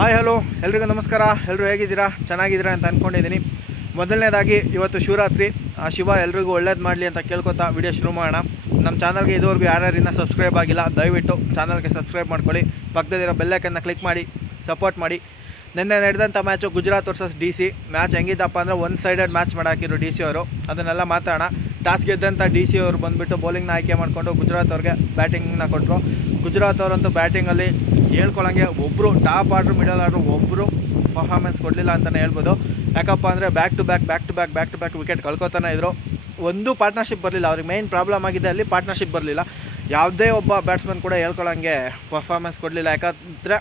Hi hello ಎಲ್ರಿಗೂ ನಮಸ್ಕಾರ. ಎಲ್ಲರೂ ಹೇಗಿದ್ದೀರಾ? ಚೆನ್ನಾಗಿದ್ದೀರಾ ಅಂತ ಅಂದ್ಕೊಂಡಿದ್ದೀನಿ. ಮೊದಲನೇದಾಗಿ ಇವತ್ತು ಶಿವರಾತ್ರಿ. ಆ ಶಿವ ಎಲ್ರಿಗೂ ಒಳ್ಳೇದು ಮಾಡಲಿ ಅಂತ ಕೇಳ್ಕೊತಾ ವಿಡಿಯೋ ಶುರು ಮಾಡೋಣ. ನಮ್ಮ ಚಾನಲ್ಗೆ ಇದುವರೆಗೂ ಯಾರ್ಯಾರಿನ್ನ ಸಬ್ಸ್ಕ್ರೈಬ್ ಆಗಿಲ್ಲ ದಯವಿಟ್ಟು ಚಾನಲ್ಗೆ ಸಬ್ಸ್ಕ್ರೈಬ್ ಮಾಡ್ಕೊಳ್ಳಿ. ಪಕ್ಕದಲ್ಲಿರೋ ಬೆಲ್ಲೈಕನ್ನ ಕ್ಲಿಕ್ ಮಾಡಿ ಸಪೋರ್ಟ್ ಮಾಡಿ. ನಿನ್ನೆ ನಡೆದಂಥ match Gujarat versus DC match ಹೆಂಗಿದ್ದಪ್ಪ ಅಂದರೆ ಒನ್ ಸೈಡೆಡ್ ಮ್ಯಾಚ್ ಮಾಡಾಕಿದ್ರು DC ಅವರು. ಅದನ್ನೆಲ್ಲ ಮಾತಾಡೋಣ. ಟಾಸ್ ಗೆದ್ದಂಥ DC ಅವರು ಬಂದುಬಿಟ್ಟು ಬೌಲಿಂಗ್ನ ಆಯ್ಕೆ ಮಾಡಿಕೊಂಡು ಗುಜರಾತ್ ಅವ್ರಿಗೆ ಬ್ಯಾಟಿಂಗ್ನ ಕೊಟ್ಟರು. ಗುಜರಾತ್ ಅವರಂತೂ ಬ್ಯಾಟಿಂಗಲ್ಲಿ ಹೇಳ್ಕೊಳ್ಳೋಂಗೆ ಒಬ್ಬರು ಟಾಪ್ ಆರ್ಡ್ರು ಮಿಡಲ್ ಆರ್ಡ್ರು ಒಬ್ಬರು ಪರ್ಫಾರ್ಮೆನ್ಸ್ ಕೊಡಲಿಲ್ಲ ಅಂತಲೇ ಹೇಳ್ಬೋದು. ಯಾಕಪ್ಪ ಅಂದರೆ ಬ್ಯಾಕ್ ಟು ಬ್ಯಾಕ್ ವಿಕೆಟ್ ಕಳ್ಕೊತಾನೆ ಇದ್ದರು. ಒಂದು ಪಾರ್ಟ್ನರ್ಶಿಪ್ ಬರಲಿಲ್ಲ. ಅವ್ರಿಗೆ ಮೇಯ್ನ್ ಪ್ರಾಬ್ಲಮ್ ಆಗಿದೆ, ಅಲ್ಲಿ ಪಾರ್ಟ್ನರ್ಶಿಪ್ ಬರಲಿಲ್ಲ. ಯಾವುದೇ ಒಬ್ಬ ಬ್ಯಾಟ್ಸ್ಮನ್ ಕೂಡ ಹೇಳ್ಕೊಳ್ಳೋಂಗೆ ಪರ್ಫಾರ್ಮೆನ್ಸ್ ಕೊಡಲಿಲ್ಲ. ಯಾಕಂದರೆ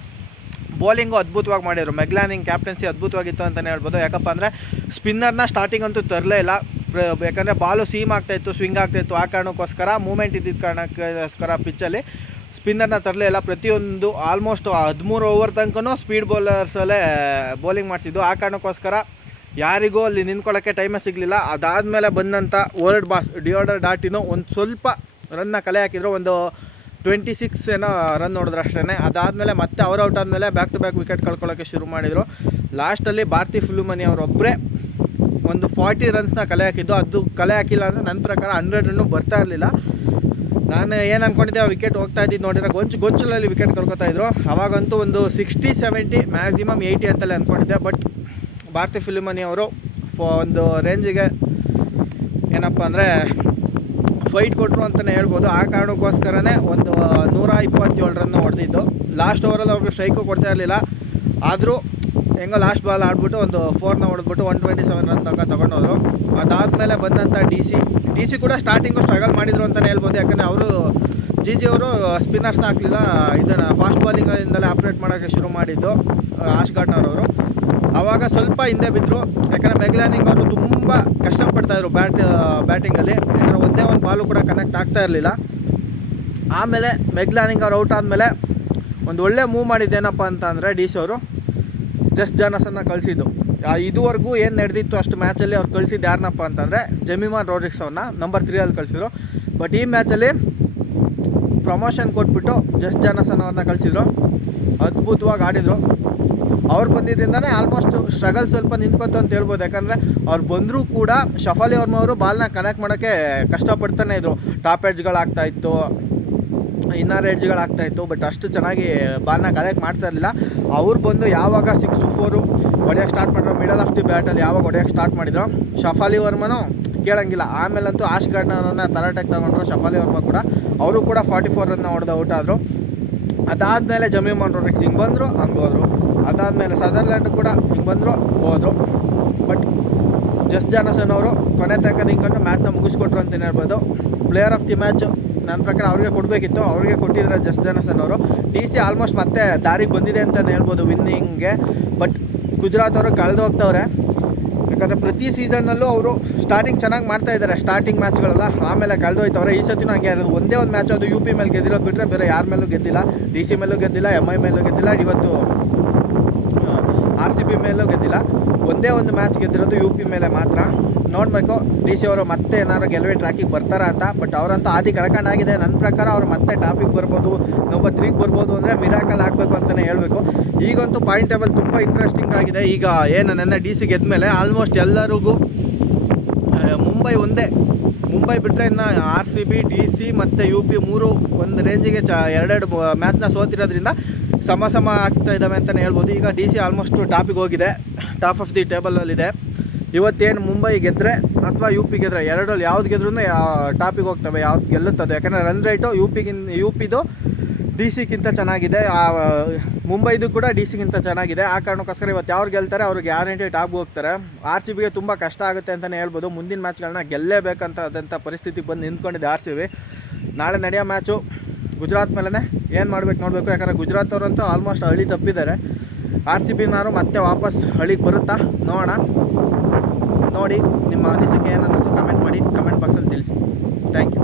ಬೌಲಿಂಗು ಅದ್ಭುತವಾಗಿ ಮಾಡಿದರು. ಮೆಗ್ಲಾನಿಂಗ್ ಕ್ಯಾಪ್ಟನ್ಸಿ ಅದ್ಭುತವಾಗಿತ್ತು ಅಂತಲೇ ಹೇಳ್ಬೋದು. ಯಾಕಪ್ಪ ಅಂದರೆ ಸ್ಪಿನ್ನರ್ನ ಸ್ಟಾರ್ಟಿಂಗ್ ಅಂತೂ ತರಲೇ ಇಲ್ಲ. ಯಾಕಂದರೆ ಬಾಲು ಸೀಮ್ ಆಗ್ತಾಯಿತ್ತು, ಸ್ವಿಂಗ್ ಆಗ್ತಾಯಿತ್ತು. ಆ ಕಾರಣಕ್ಕೋಸ್ಕರ ಮೂಮೆಂಟ್ ಇದ್ದಿದ್ದ ಕಾರಣಕ್ಕೋಸ್ಕರ ಪಿಚ್ಚಲ್ಲಿ ಸ್ಪಿನ್ನರ್ನ ತರಲೇ ಇಲ್ಲ. ಪ್ರತಿಯೊಂದು ಆಲ್ಮೋಸ್ಟ್ 13 ಓವರ್ ತನಕ ಸ್ಪೀಡ್ ಬೌಲರ್ಸಲ್ಲೇ ಬೌಲಿಂಗ್ ಮಾಡಿಸಿದ್ದು. ಆ ಕಾರಣಕ್ಕೋಸ್ಕರ ಯಾರಿಗೂ ಅಲ್ಲಿ ನಿಂತ್ಕೊಳ್ಳೋಕ್ಕೆ ಟೈಮೇ ಸಿಗಲಿಲ್ಲ. ಅದಾದಮೇಲೆ ಬಂದಂಥ ವರ್ಲ್ಡ್ ಬಾಸ್ ಡಿಯೋಡರ್ ಡಾಟಿನೋ ಒಂದು ಸ್ವಲ್ಪ ರನ್ನ ಕಲೆ ಹಾಕಿದ್ರು. ಒಂದು 26 ಏನೋ ರನ್ ನೋಡಿದ್ರು ಅಷ್ಟೇ. ಅದಾದಮೇಲೆ ಮತ್ತೆ ಅವ್ರು ಔಟ್ ಆದಮೇಲೆ ಬ್ಯಾಕ್ ಟು ಬ್ಯಾಕ್ ವಿಕೆಟ್ ಕಳ್ಕೊಳ್ಳೋಕ್ಕೆ ಶುರು ಮಾಡಿದರು. ಲಾಸ್ಟಲ್ಲಿ ಭಾರತಿ ಫುಲ್ಲುಮನಿ ಅವರೊಬ್ಬರೇ ಒಂದು 40 ರನ್ಸ್ನ ಕಲೆ ಹಾಕಿದ್ದು. ಅದು ಕಲೆ ಹಾಕಿಲ್ಲ ಅಂದರೆ ನನ್ನ ಪ್ರಕಾರ 100 ರನ್ನು ಬರ್ತಾ ಇರಲಿಲ್ಲ. ನಾನು ಏನು ಅಂದ್ಕೊಂಡಿದ್ದೆ, ಆ ವಿಕೆಟ್ ಹೋಗ್ತಾ ಇದ್ದಿದ್ದು ನೋಡಿದ್ರೆ ಗೊಂಚಲಲ್ಲಿ ವಿಕೆಟ್ ಕಳ್ಕೊತಾಯಿದ್ರು. ಅವಾಗಂತೂ ಒಂದು 60-70 ಮ್ಯಾಕ್ಸಿಮಮ್ 80 ಅಂತಲೇ ಅಂದ್ಕೊಂಡಿದ್ದೆ. ಬಟ್ ಭಾರತಿ ಫುಲ್ಲುಮನಿ ಅವರು ಒಂದು ರೇಂಜಿಗೆ ಏನಪ್ಪ ಅಂದರೆ ಫೈಟ್ ಕೊಟ್ಟರು ಅಂತಲೇ ಹೇಳ್ಬೋದು. ಆ ಕಾರಣಕ್ಕೋಸ್ಕರನೇ ಒಂದು 127 ರನ್ ಹೊಡೆದಿದ್ದು. ಲಾಸ್ಟ್ ಓವರಲ್ಲಿ ಅವ್ರಿಗೆ ಸ್ಟ್ರೈಕು ಕೊಡ್ತಾ ಇರಲಿಲ್ಲ. ಆದರೂ ಹೆಂಗೋ ಲಾಸ್ಟ್ ಬಾಲ್ ಆಡ್ಬಿಟ್ಟು ಒಂದು 4ನ ಹೊಡೆದ್ಬಿಟ್ಟು 127 ರನ್ ತನಕ ತೊಗೊಂಡೋದ್ರು. ಅದಾದಮೇಲೆ ಬಂದಂಥ DC ಕೂಡ ಸ್ಟಾರ್ಟಿಂಗು ಸ್ಟ್ರಗಲ್ ಮಾಡಿದರು ಅಂತಲೇ ಹೇಳ್ಬೋದು. ಯಾಕಂದರೆ ಅವರು GG ಅವರು ಸ್ಪಿನ್ನರ್ಸ್ನ ಹಾಕಲಿಲ್ಲ, ಇದನ್ನು ಫಾಸ್ಟ್ ಬಾಲಿಂಗಿಂದಲೇ ಆಪ್ರೇಟ್ ಮಾಡೋಕ್ಕೆ ಶುರು ಮಾಡಿದ್ದು ಆಶ್ ಗಾರ್ಡ್ನರ್. ಆವಾಗ ಸ್ವಲ್ಪ ಹಿಂದೆ ಬಿದ್ದರು. ಯಾಕಂದರೆ ಮೆಗ್ಲಾನಿಂಗ್ ಅವರು ತುಂಬ ಕಷ್ಟಪಡ್ತಾಯಿದ್ರು ಬ್ಯಾಟಿಂಗಲ್ಲಿ. ಯಾಕಂದರೆ ಒಂದೇ ಒಂದು ಬಾಲು ಕೂಡ ಕನೆಕ್ಟ್ ಆಗ್ತಾ ಇರಲಿಲ್ಲ. ಆಮೇಲೆ ಮೆಗ್ಲಾನಿಂಗ್ ಅವ್ರು ಔಟ್ ಆದಮೇಲೆ ಒಂದು ಒಳ್ಳೆ ಮೂವ್ ಮಾಡಿದ್ದೇನಪ್ಪ ಅಂತ ಅಂದರೆ DC ಅವರು ಜಸ್ಟ್ ಜಾನಸನ್ನ ಕಳಿಸಿದ್ದು. ಇದುವರೆಗೂ ಏನು ನಡೆದಿತ್ತು ಅಷ್ಟು ಮ್ಯಾಚಲ್ಲಿ ಅವ್ರು ಕಳಿಸಿದ್ದು ಯಾರನ್ನಪ್ಪ ಅಂತಂದರೆ ಜೆಮಿಮಾ ರೋಡ್ರಿಕ್ಸ್ ಅವ್ರನ್ನ ನಂಬರ್ 3 ಕಳಿಸಿದ್ರು. ಬಟ್ ಈ ಮ್ಯಾಚಲ್ಲಿ ಪ್ರಮೋಷನ್ ಕೊಟ್ಬಿಟ್ಟು ಜಸ್ಟ್ ಜಾನಸನ್ ಅವ್ರನ್ನ ಕಳಿಸಿದ್ರು. ಅದ್ಭುತವಾಗಿ ಆಡಿದರು. ಅವ್ರು ಬಂದಿದ್ದರಿಂದನೇ ಆಲ್ಮೋಸ್ಟ್ ಸ್ಟ್ರಗಲ್ ಸ್ವಲ್ಪ ನಿಂತ್ಕೊತು ಅಂತ ಹೇಳ್ಬೋದು. ಯಾಕಂದರೆ ಅವ್ರು ಬಂದರೂ ಕೂಡ ಶಫಾಲಿ ವರ್ಮ ಅವರು ಬಾಲ್ನ ಕನೆಕ್ಟ್ ಮಾಡೋಕ್ಕೆ ಕಷ್ಟಪಡ್ತಾನೆ ಇದ್ದರು. ಟಾಪ್ ಎಡ್ಜ್ಗಳಾಗ್ತಾಯಿತ್ತು, ಇನ್ನರ್ ಎಡ್ಜ್ಗಳಾಗ್ತಾಯಿತ್ತು. ಬಟ್ ಅಷ್ಟು ಚೆನ್ನಾಗಿ ಬಾಲ್ನ ಕನೆಕ್ಟ್ ಮಾಡ್ತಾ ಇರಲಿಲ್ಲ. ಅವ್ರು ಬಂದು ಯಾವಾಗ 6-4 ಹೊಡೆಯೋಕ್ಕೆ ಸ್ಟಾರ್ಟ್ ಮಾಡಿದ್ರು, ಮಿಡಲ್ ಆಫ್ ದಿ ಬ್ಯಾಟಲ್ಲಿ ಯಾವಾಗ ಹೊಡೆಯೋಕ್ಕೆ ಸ್ಟಾರ್ಟ್ ಮಾಡಿದ್ರು, ಶಫಾಲಿ ವರ್ಮನೂ ಕೇಳೋಂಗಿಲ್ಲ. ಆಮೇಲಂತೂ ಆಶ್ ಗಾರ್ಡ್ನರನ್ನು ತರಾಟೆಗೆ ತಗೊಂಡ್ರು ಶಫಾಲಿ ವರ್ಮ ಕೂಡ. ಅವರು ಕೂಡ 44 ರನ್ನ ಹೊಡೆದು ಔಟ್ ಆದರು. ಅದಾದಮೇಲೆ ಜಮೀಮಾ ರೋಡ್ರಿಕ್ಸ್ ಹಿಂಗೆ ಬಂದರು, ಹಂಗೆ ಹೋದರು. ಅದಾದಮೇಲೆ ಸದರ್ಲ್ಯಾಂಡ್ ಕೂಡ ಹಿಂಗೆ ಬಂದರು, ಹೋದರು. ಬಟ್ ಜಸ್ಟ್ ಜಾನಸನ್ ಅವರು ಕೊನೆ ತನಕ ನಿಂತ್ಕೊಂಡು ಮ್ಯಾಚ್ನ ಮುಗಿಸ್ಕೊಟ್ರು ಅಂತಲೇ ಹೇಳ್ಬೋದು. ಪ್ಲೇಯರ್ ಆಫ್ ದಿ ಮ್ಯಾಚ್ ನನ್ನ ಪ್ರಕಾರ ಅವ್ರಿಗೆ ಕೊಡಬೇಕಿತ್ತು, ಅವ್ರಿಗೆ ಕೊಟ್ಟಿದ್ದಾರೆ ಜಸ್ಟ್ ಜಾನಸನ್ ಅವರು. DC ಆಲ್ಮೋಸ್ಟ್ ಮತ್ತೆ ದಾರಿಗೆ ಬಂದಿದೆ ಅಂತಲೇ ಹೇಳ್ಬೋದು ವಿನ್ನಿಂಗ್ಗೆ. ಬಟ್ ಗುಜರಾತ್ ಅವರು ಕಳೆದು ಹೋಗ್ತವ್ರೆ. ಯಾಕಂದರೆ ಪ್ರತಿ ಸೀಸನ್ನಲ್ಲೂ ಅವರು ಸ್ಟಾರ್ಟಿಂಗ್ ಚೆನ್ನಾಗಿ ಮಾಡ್ತಾಯಿದ್ದಾರೆ, ಸ್ಟಾರ್ಟಿಂಗ್ ಮ್ಯಾಚ್ಗಳೆಲ್ಲ. ಆಮೇಲೆ ಕಳೆದು ಹೋಯ್ತವ್ರೆ. ಈ ಸತಿನೂ ಹಂಗೆ ಇರೋದು. ಒಂದೇ ಒಂದು ಮ್ಯಾಚ್, ಅದು UP ಮೇಲೆ ಗೆದ್ದಿರೋದು ಬಿಟ್ಟರೆ ಬೇರೆ ಯಾರ ಮೇಲೂ ಗೆದ್ದಿಲ್ಲ. DC ಮೇಲೂ ಗೆದ್ದಿಲ್ಲ, MI ಮೇಲೂ ಗೆದ್ದಿಲ್ಲ, ಇವತ್ತು RCB ಮೇಲೂ ಗೆದ್ದಿಲ್ಲ. ಒಂದೇ ಒಂದು ಮ್ಯಾಚ್ ಗೆದ್ದಿರೋದು UP ಮೇಲೆ ಮಾತ್ರ. ನೋಡಬೇಕು DC ಅವರು ಮತ್ತೆ ಏನಾದ್ರು ಗೆಲುವೆ ಟ್ರ್ಯಾಕಿಗೆ ಬರ್ತಾರಾ ಅಂತ. ಬಟ್ ಅವರಂತೂ ಆದಿ ಕಳ್ಕೊಂಡಾಗಿದೆ. ನನ್ನ ಪ್ರಕಾರ ಅವರು ಮತ್ತೆ ಟಾಪಿಗೆ ಬರ್ಬೋದು, ನಂಬರ್ 3 ಬರ್ಬೋದು. ಅಂದರೆ ಮಿರಾಕಲ್ ಆಗಬೇಕು ಅಂತಲೇ ಹೇಳಬೇಕು. ಈಗಂತೂ ಪಾಯಿಂಟ್ ಟೇಬಲ್ ತುಂಬ ಇಂಟ್ರೆಸ್ಟಿಂಗ್ ಆಗಿದೆ. ಈಗ ಏನು ನೆನ್ನೆ DC ಗೆದ್ಮೇಲೆ ಆಲ್ಮೋಸ್ಟ್ ಎಲ್ಲರಿಗೂ ಮುಂಬೈ ಬಿಟ್ಟರೆ ಇನ್ನು RCB, DC ಮತ್ತು UP 3 ಒಂದು ರೇಂಜಿಗೆ ಎರಡೆರಡು ಮ್ಯಾಚ್ನ ಸೋತಿರೋದ್ರಿಂದ ಸಮ ಆಗ್ತಾ ಇದ್ದಾವೆ ಅಂತಲೇ ಹೇಳ್ಬೋದು. ಈಗ DC ಆಲ್ಮೋಸ್ಟ್ ಟಾಪಿಗೆ ಹೋಗಿದೆ, ಟಾಪ್ ಆಫ್ ದಿ ಟೇಬಲಲ್ಲಿದೆ. ಇವತ್ತೇನು ಮುಂಬೈ ಗೆದ್ದರೆ ಅಥವಾ UP ಗೆದ್ದರೆ ಎರಡರಲ್ಲಿ ಯಾವ್ದು ಗೆದ್ರೂ ಟಾಪಿಗೆ ಹೋಗ್ತವೆ, ಯಾವ್ದು ಗೆಲ್ಲುತ್ತದೆ. ಯಾಕಂದರೆ ರನ್ ರೇಟು UPದು DCಗಿಂತ ಚೆನ್ನಾಗಿದೆ, ಮುಂಬೈದು ಕೂಡ DCಗಿಂತ ಚೆನ್ನಾಗಿದೆ. ಆ ಕಾರಣಕ್ಕೋಸ್ಕರ ಇವತ್ತು ಯಾರು ಗೆಲ್ತಾರೆ ಅವ್ರಿಗೆ ಗ್ಯಾರಂಟಿ ಟಾಪ್ಗೆ ಹೋಗ್ತಾರೆ. RCBಗೆ ತುಂಬ ಕಷ್ಟ ಆಗುತ್ತೆ ಅಂತಲೇ ಹೇಳ್ಬೋದು. ಮುಂದಿನ ಮ್ಯಾಚ್ಗಳನ್ನ ಗೆಲ್ಲೇಬೇಕಂತದಂಥ ಪರಿಸ್ಥಿತಿ ಬಂದು ನಿಂತ್ಕೊಂಡಿದೆ RCB. ನಾಳೆ ನಡೆಯೋ ಮ್ಯಾಚು ಗುಜರಾತ್ ಮೇಲೇ ಏನು ಮಾಡಬೇಕು ನೋಡಬೇಕು. ಯಾಕಂದರೆ ಗುಜರಾತ್ ಅವರಂತೂ ಆಲ್ಮೋಸ್ಟ್ ಹಳಿ ತಪ್ಪಿದ್ದಾರೆ. RCBನಾರು ಮತ್ತೆ ವಾಪಸ್ ಹಳಿಗೆ ಬರುತ್ತಾ ನೋಡೋಣ. ನೋಡಿ ನಿಮ್ಮ ಅನಿಸಿಕೆ ಏನು ಅನ್ನಿಸ್ತು ಕಮೆಂಟ್ ಮಾಡಿ, ಕಮೆಂಟ್ ಬಾಕ್ಸಲ್ಲಿ ತಿಳಿಸಿ. Thank you.